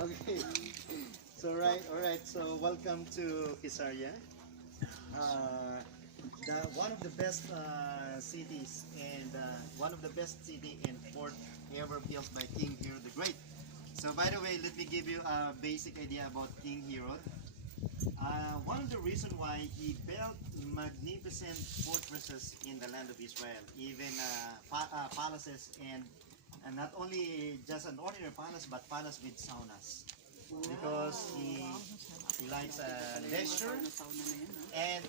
Okay. All right. So welcome to Ceasarea. One of the best cities and one of the best city in port ever built by King Herod the Great. So by the way, let me give you a basic idea about King Herod. One of the reasons why he built magnificent fortresses in the land of Israel, even palaces and not only just an ordinary palace, but palace with saunas. Because he likes leisure, and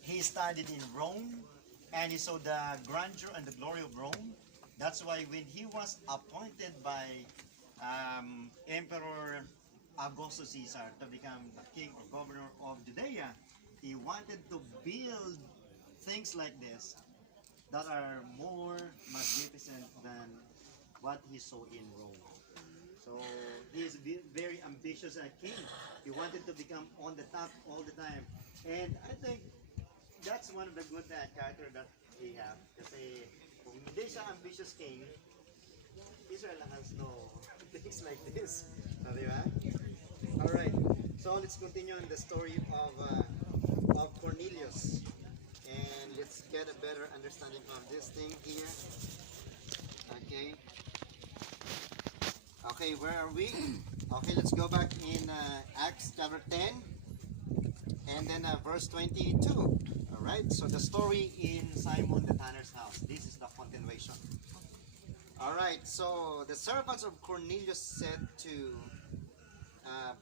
he studied in Rome, and he saw the grandeur and the glory of Rome. That's why when he was appointed by Emperor Augustus Caesar to become the king or governor of Judea, he wanted to build things like this that are more magnificent than what he saw in Rome. So he is a very ambitious king. He wanted to become on the top all the time. And I think that's one of the good character that he have. Kasi kung hindi siya ambitious king, Israel has no things like this. So, di ba? Alright, so let's continue on the story of Cornelius. And let's get a better understanding of this thing here. Okay. Okay, where are we? Okay, let's go back in Acts chapter 10 and then verse 22. Alright, so the story in Simon the tanner's house. This is the continuation. Alright, so the servants of Cornelius said to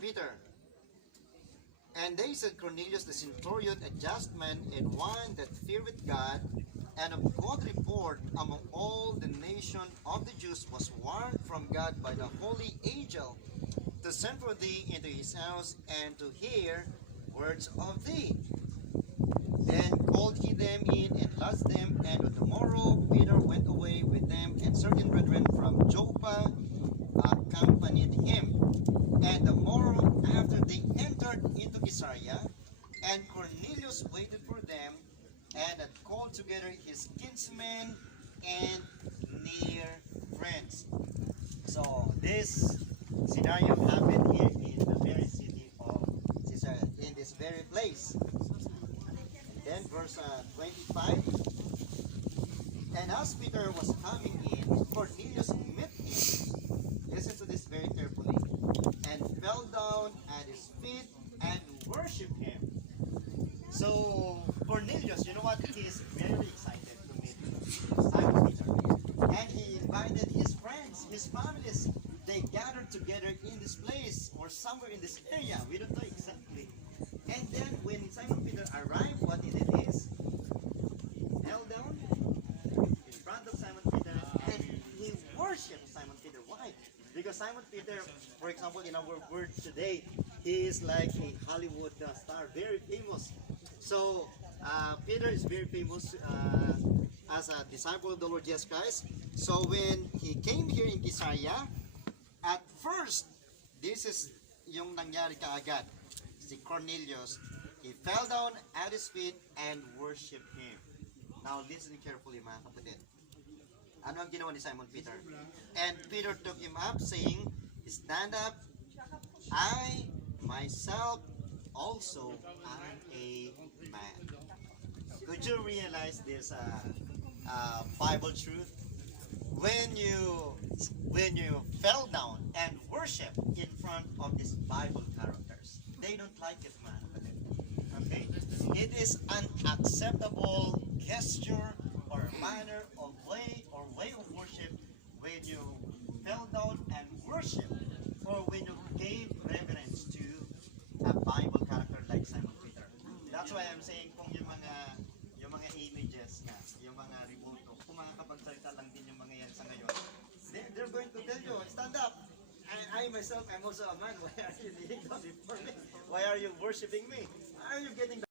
Peter, and they said, Cornelius the centurion, a just man and one that feareth God, and of good report among all the nation of the Jews, was warned from God by the holy angel to send for thee into his house and to hear words of thee. Then called he them in and lodged them, and on the morrow Peter went away with them, and certain brethren from Joppa accompanied him. And the morrow after they entered into Ceasarea, and Cornelius waited for them, and had called together his kinsmen and near friends. So this scenario happened here in the very city of Caesarea, in this very place. And then verse 25. And as Peter was coming in, Cornelius met him. Listen to this very carefully. And fell down at his feet and worshipped him. So Cornelius, you know what? He is very excited to meet Simon Peter. And he invited his friends, his families. They gathered together in this place or somewhere in this area. We don't know exactly. And then when Simon Peter arrived, what he did is knelt down in front of Simon Peter and he worshipped Simon Peter. Why? Because Simon Peter, for example, in our word today, he is like a Hollywood star, very famous. So Peter is very famous as a disciple of the Lord Jesus Christ. So when he came here in Caesarea, at first, this is yung nangyari kaagad. Si Cornelius, he fell down at his feet and worshipped him. Now listen carefully, mga kapatid. Ano ang ginawa ni Simon Peter? And Peter took him up, saying, stand up, I myself also am a man. Could you realize this Bible truth? When you fell down and worship in front of these Bible characters, they don't like it, man. Okay? It is an acceptable gesture or manner of way of worship when you fell down and worship, or when you gave reverence to a Bible character like Simon Peter. That's why I'm saying kung yung mga images na, yung mga remote, kung makakapagsalita lang din yung mga yan sa ngayon, they're going to tell you, stand up. I myself, I'm also a man. Why are you kneeling down before me? Why are you worshiping me? Why are you getting